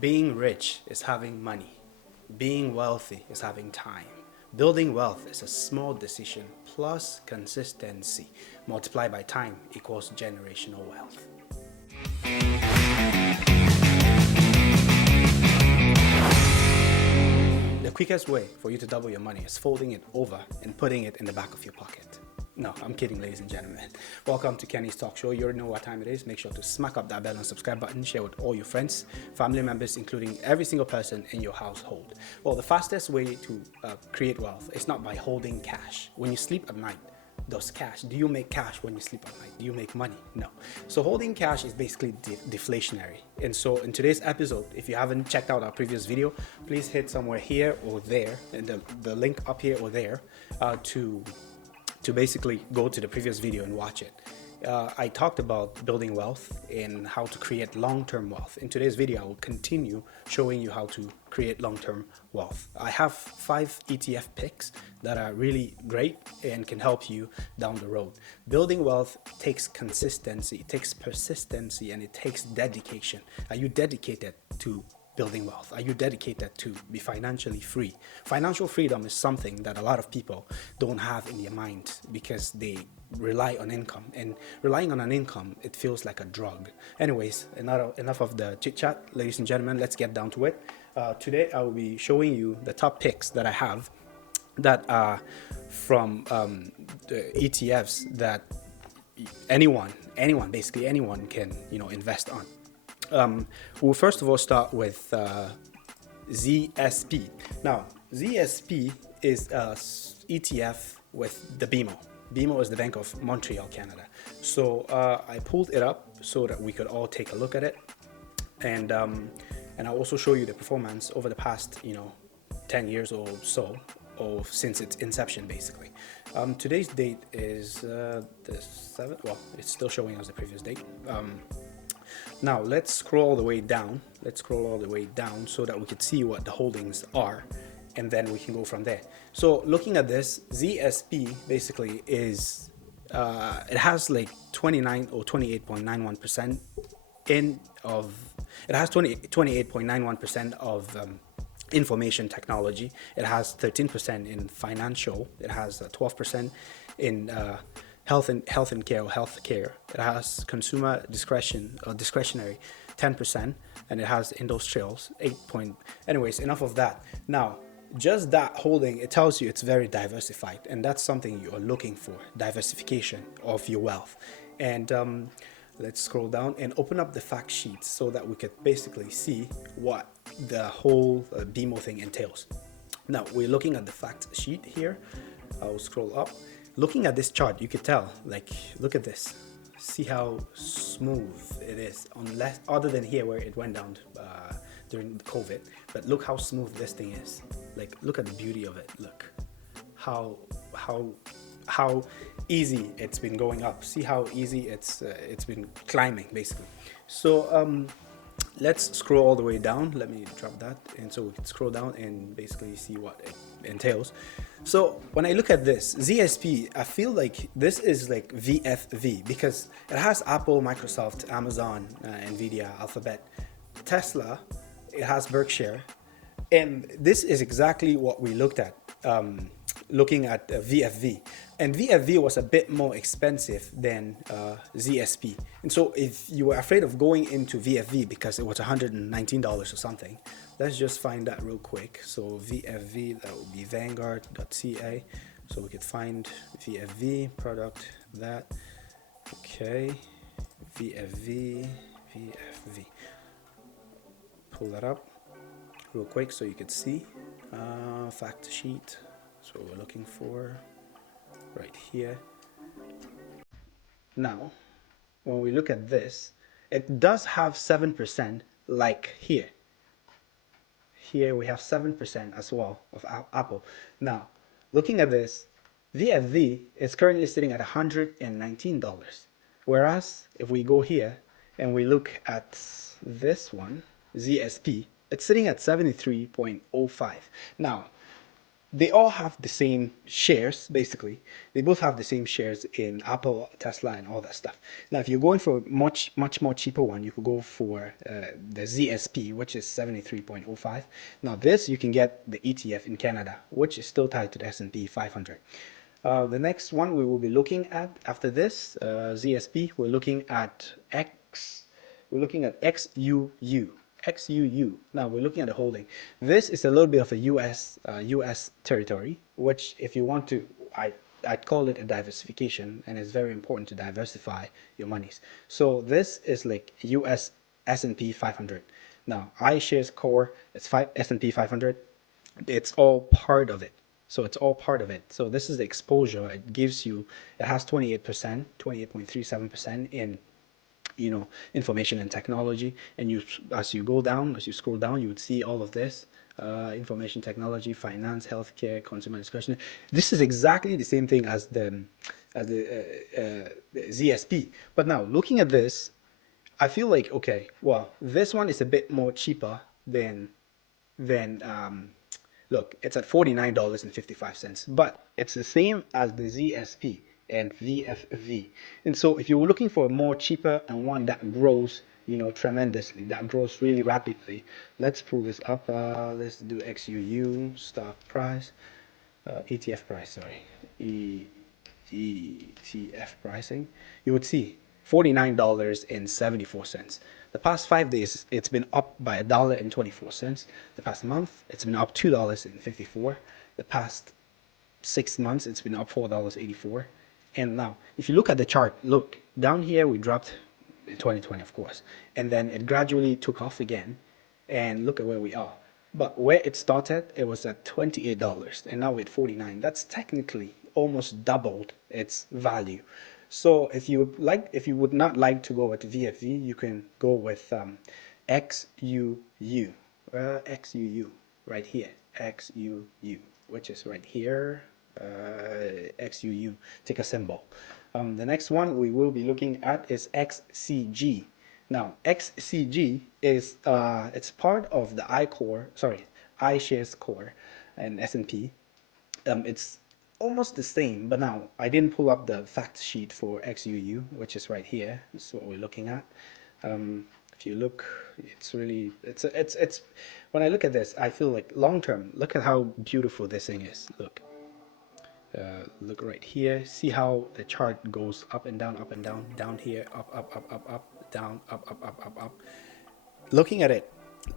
Being rich is having money. Being wealthy is having time. Building wealth is a small decision plus consistency multiplied by time equals generational wealth. The quickest way for you to double your money is folding it over and putting it in the back of your pocket. No, I'm kidding, ladies and gentlemen. Welcome to Kenne's Talk Show. You already know what time it is. Make sure to smack up that bell and subscribe button. Share with all your friends, family members, including every single person in your household. Well, the fastest way to create wealth is not by holding cash. When you sleep at night, do you make cash when you sleep at night? Do you make money? No. So holding cash is basically deflationary. And so in today's episode, if you haven't checked out our previous video, please hit somewhere here or there, and the link up here or there, to basically go to the previous video and watch it. I talked about building wealth and how to create long-term wealth. In today's video, I will continue showing you how to create long-term wealth. I have 5 ETF picks that are really great and can help you down the road. Building wealth takes consistency, it takes persistency, and it takes dedication. Are you dedicated to building wealth? Are you dedicated to be financially free? Financial freedom is something that a lot of people don't have in their mind because they rely on income, and relying on an income, it feels like a drug. Anyways, enough of the chit chat, ladies and gentlemen. Let's get down to it. Today I will be showing you the top picks that I have that are from the ETFs that basically anyone can invest on. We'll first of all start with ZSP. Now, ZSP is a ETF with the BMO. BMO is the Bank of Montreal, Canada. So I pulled it up so that we could all take a look at it, and I'll also show you the performance over the past 10 years or so, or since its inception, basically. Today's date is the 7th. Well, it's still showing as the previous date. Now let's scroll all the way down. So that we could see what the holdings are, and then we can go from there. So looking at this, ZSP basically is it has like 29 or 28.91% it has 28.91% of information technology. It has 13% in financial. It has 12% in health and care or healthcare. It has consumer discretionary 10%, and it has industrials 8 point. Anyways, enough of that. Now, just that holding, it tells you it's very diversified, and that's something you are looking for: diversification of your wealth. And let's scroll down and open up the fact sheet so that we could basically see what the whole BMO thing entails. Now we're looking at the fact sheet here. I'll scroll up. Looking at this chart, you could tell, like, look at this. See how smooth it is, other than here where it went down during COVID. But look how smooth this thing is. Like, look at the beauty of it. Look how easy it's been going up. See how easy it's been climbing, basically. So let's scroll all the way down. Let me drop that, and so we can scroll down and basically see what it entails. So when I look at this ZSP, I feel like this is like VFV because it has Apple, Microsoft, Amazon, Nvidia, Alphabet, Tesla. It has Berkshire, and this is exactly what we looked at. Looking at VFV, and VFV was a bit more expensive than ZSP. And so if you were afraid of going into VFV because it was $119 or something, let's just find that real quick. So VFV, that would be vanguard.ca. So we could find VFV product, that. Okay, VFV. Pull that up real quick so you could see fact sheet. So we're looking for right here. Now, when we look at this, it does have 7%, like here. Here we have 7% as well of Apple. Now, looking at this, VFV is currently sitting at $119. Whereas if we go here and we look at this one, ZSP, it's sitting at 73.05. Now, they all have the same shares, basically. They both have the same shares in Apple, Tesla, and all that stuff. Now, if you're going for a much more cheaper one, you could go for the ZSP, which is 73.05. Now, this you can get the ETF in Canada, which is still tied to the S&P 500. The next one we will be looking at after this, ZSP, we're looking at XUU. XUU. Now we're looking at the holding. This is a little bit of a US territory, which if you want to, I'd call it a diversification, and it's very important to diversify your monies. So this is like US S&P 500. Now iShares Core, it's S&P 500. It's all part of it. So it's all part of it. So this is the exposure it gives you. It has 28%, 28.37% in information and technology. And you, as you go down, as you scroll down, you would see all of this: information technology, finance, healthcare, consumer discretion. This is exactly the same thing as the ZSP. But now looking at this, I feel like, okay, well, this one is a bit more cheaper than look, it's at $49.55, but it's the same as the ZSP and VFV. And so if you were looking for a more cheaper and one that grows, tremendously, that grows really rapidly, let's pull this up. Let's do XUU, stock price, ETF price, sorry, ETF pricing. You would see $49.74. The past 5 days, it's been up by $1.24. The past month, it's been up $2.54. The past 6 months, it's been up $4.84. And now, if you look at the chart, look, down here we dropped in 2020, of course, and then it gradually took off again. And look at where we are. But where it started, it was at $28, and now we're at $49. That's technically almost doubled its value. So if you would not like to go with VFV, you can go with XUU, XUU right here, XUU, which is right here, XUU, take a symbol. The next one we will be looking at is XCG. Now XCG is it's part of the iShares Core and S&P. It's almost the same, but now I didn't pull up the fact sheet for XUU, which is right here. This is what we're looking at. If you look, it's really, it's when I look at this, I feel like long term, look at how beautiful this thing is. Look right here. See how the chart goes up and down, down here, up, down, up. Looking at it,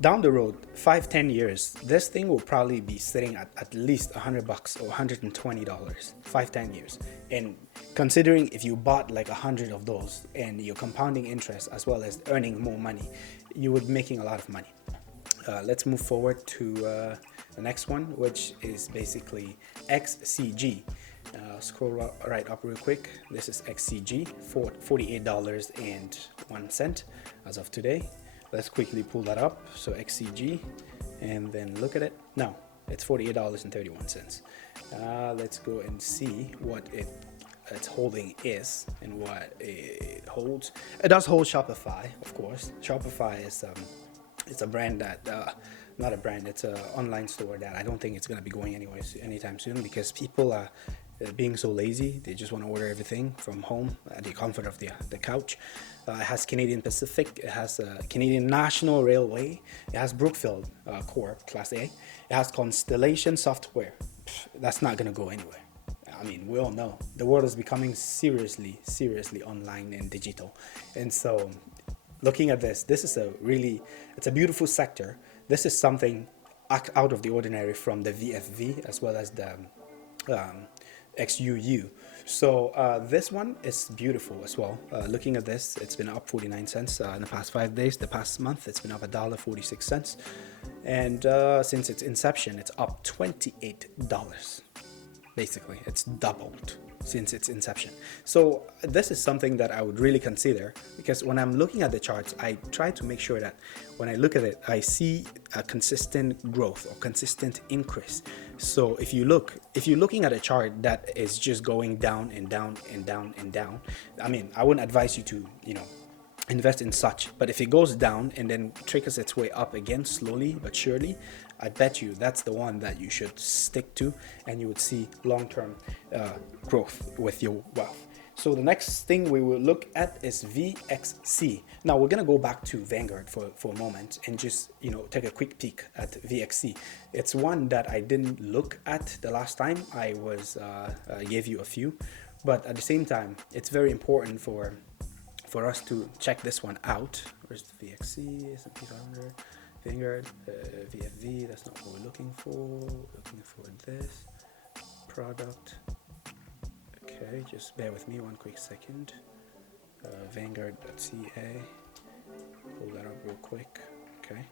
down the road, 5-10 years, this thing will probably be sitting at least $100 or $120, 5-10 years. And considering if you bought like 100 of those and you're compounding interest as well as earning more money, you would be making a lot of money. Let's move forward to the next one, which is basically XCG. Scroll right up real quick. This is XCG for $48.01 as of today. Let's quickly pull that up. So XCG, and then look at it. Now it's $48.31. Let's go and see what its holding is and what it holds. It does hold Shopify, of course. Shopify is it's a brand that not a brand. It's an online store that I don't think it's gonna be going anytime soon, because people are being so lazy. They just want to order everything from home at the comfort of the couch. It has Canadian Pacific, it has Canadian National Railway, it has Brookfield Corp Class A, it has Constellation Software. That's not gonna go anywhere. I mean, we all know the world is becoming seriously online and digital. And so looking at this is it's a beautiful sector. This is something out of the ordinary from the VFV as well as the XUU. So this one is beautiful as well. Looking at this, it's been up 49 cents in the past 5 days. The past month, it's been up $1.46. And since its inception, it's up $28. Basically, it's doubled since its inception. So this is something that I would really consider, because when I'm looking at the charts, I try to make sure that when I look at it, I see a consistent growth or consistent increase. So if you're looking at a chart that is just going down and down and down and down, I mean, I wouldn't advise you to invest in such. But if it goes down and then trickles its way up again slowly but surely, I bet you that's the one that you should stick to, and you would see long-term growth with your wealth. So the next thing we will look at is VXC. Now we're gonna go back to Vanguard for a moment and just take a quick peek at VXC. It's one that I didn't look at the last time I was gave you a few, but at the same time it's very important for us to check this one out. Where's the VXC, S&P 500, Vanguard, VFV? That's not what we're looking for. We're looking for this product. Okay, just bear with me one quick second. Vanguard.ca. Pull that up real quick. Okay,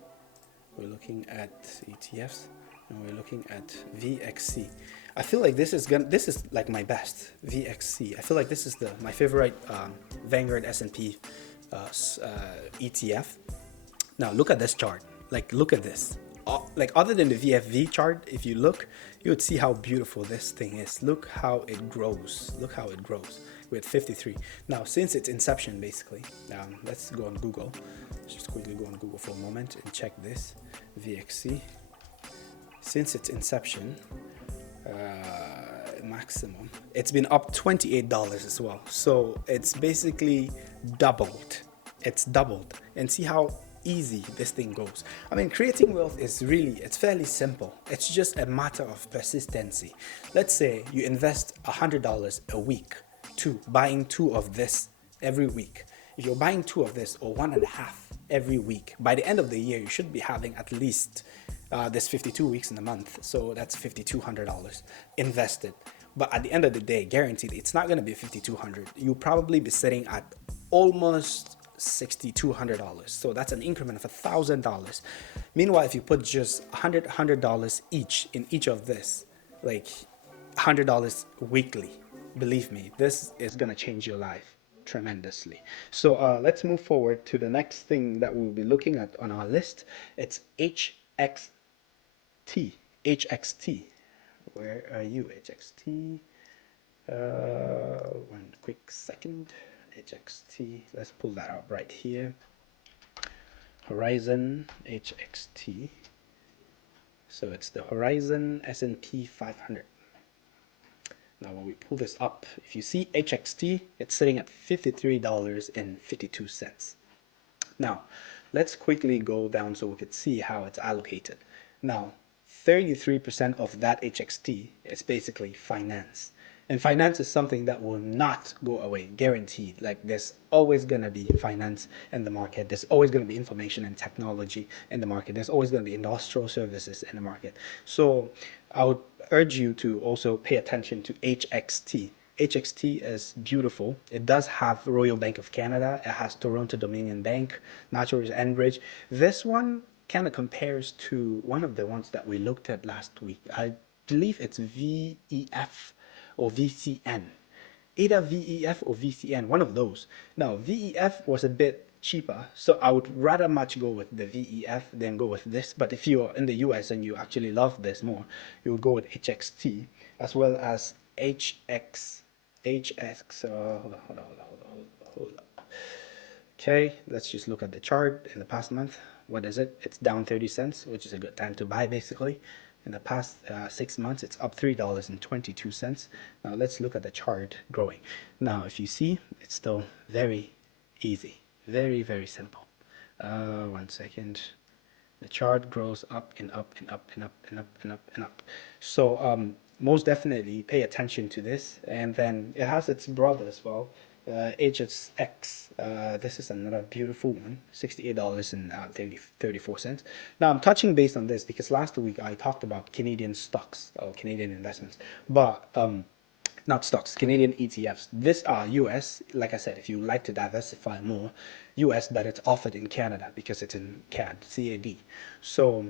we're looking at ETFs and we're looking at VXC. I feel like this is like my best VXC. I feel like this is my favorite Vanguard S&P ETF. Now look at this chart. Like look at this. Like other than the VFV chart, if you look, you would see how beautiful this thing is. Look how it grows. Look how it grows. We're at 53 now since its inception, basically. Let's go on Google. Let's just quickly go on Google for a moment and check this VXC. Since its inception, maximum, it's been up $28 as well. So it's basically doubled. It's doubled, and see how easy this thing goes. I mean, creating wealth it's fairly simple. It's just a matter of persistency. Let's say you invest $100 a week to buying 2 of this every week. If you're buying 2 of this, or 1.5 every week, by the end of the year you should be having at least there's 52 weeks in a month, so that's $5,200 invested. But at the end of the day, guaranteed, it's not going to be $5,200. You'll probably be sitting at almost $6,200. So that's an increment of $1,000. Meanwhile, if you put just $100 each in each of this, like $100 weekly, believe me, this is going to change your life tremendously. So let's move forward to the next thing that we'll be looking at on our list. It's HXT. HXT. Where are you, HXT? One quick second. HXT. Let's pull that up right here. Horizon HXT. So it's the Horizon S&P 500. Now when we pull this up, if you see HXT, it's sitting at $53.52. Now, let's quickly go down so we could see how it's allocated. Now, 33% of that HXT is basically finance. And finance is something that will not go away, guaranteed. Like there's always going to be finance in the market. There's always going to be information and technology in the market. There's always going to be industrial services in the market. So I would urge you to also pay attention to HXT. HXT is beautiful. It does have Royal Bank of Canada. It has Toronto Dominion Bank, Natural Enbridge. This one kind of compares to one of the ones that we looked at last week. I believe it's VEF or VCN. Either VEF or VCN, one of those. Now, VEF was a bit cheaper, so I would rather much go with the VEF than go with this. But if you're in the US and you actually love this more, you would go with HXT as well as HX. Hold on. Okay, let's just look at the chart in the past month. What is it? It's down 30 cents, which is a good time to buy, basically. In the past 6 months, it's up $3.22. Now let's look at the chart growing. Now, if you see, it's still very easy, very, very simple. One second. The chart grows up and up and up and up and up and up and up. So most definitely pay attention to this. And then it has its brother as well, HSX. This is another beautiful one, $68.34. Now I'm touching base on this because last week I talked about Canadian stocks or Canadian investments, but not stocks, Canadian ETFs. These are US. Like I said, if you like to diversify more, US, but it's offered in Canada because it's in CAD. So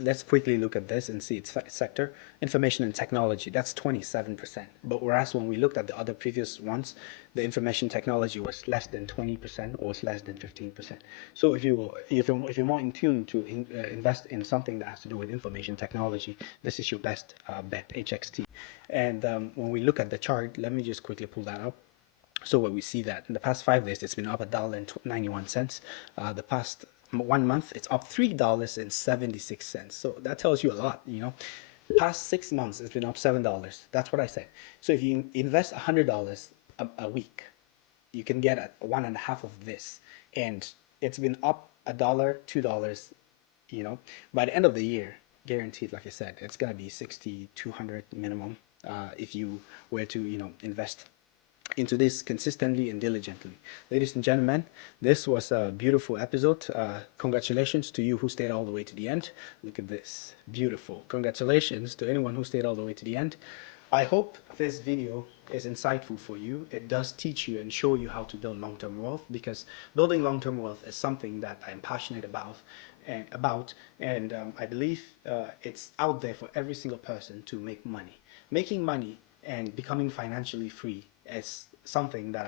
let's quickly look at this and see its sector. Information and technology, that's 27%. But whereas when we looked at the other previous ones, the information technology was less than 20% or was less than 15%. So if you're more in tune to invest in something that has to do with information technology, this is your best bet, HXT. And when we look at the chart, let me just quickly pull that up. So what we see that in the past 5 days, it's been up $1.91. The past 1 month, it's up $3.76. So that tells you a lot, you know. Past 6 months, it's been up $7. That's what I said. So if you invest $100 a week, you can get one and a half of this, and it's been up $1, $2, you know. By the end of the year, guaranteed, like I said, it's gonna be 6,200 minimum, if you were to, you know, invest into this consistently and diligently. Ladies and gentlemen, this was a beautiful episode. Congratulations to you who stayed all the way to the end. Look at this. Beautiful. Congratulations to anyone who stayed all the way to the end. I hope this video is insightful for you. It does teach you and show you how to build long-term wealth, because building long-term wealth is something that I'm passionate and I believe it's out there for every single person to make money. Making money and becoming financially free is something that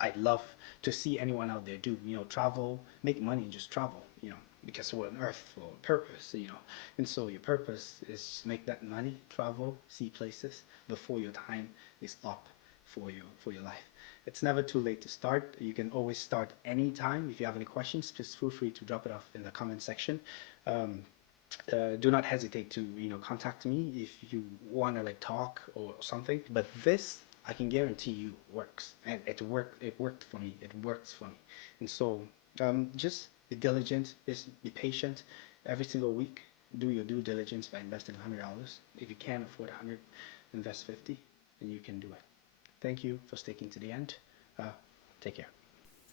I love to see anyone out there do. You know, travel, make money, and just travel. You know, because we're on Earth for a purpose. You know, and so your purpose is to make that money, travel, see places before your time is up for your life. It's never too late to start. You can always start anytime. If you have any questions, just feel free to drop it off in the comment section. Um, do not hesitate to, you know, contact me if you want to like talk or something. But this, I can guarantee you, works, and it worked for me. It works for me. And so just be diligent, just be patient. Every single week, do your due diligence by investing $100. If you can't afford 100, invest 50, and you can do it. Thank you for sticking to the end. Take care.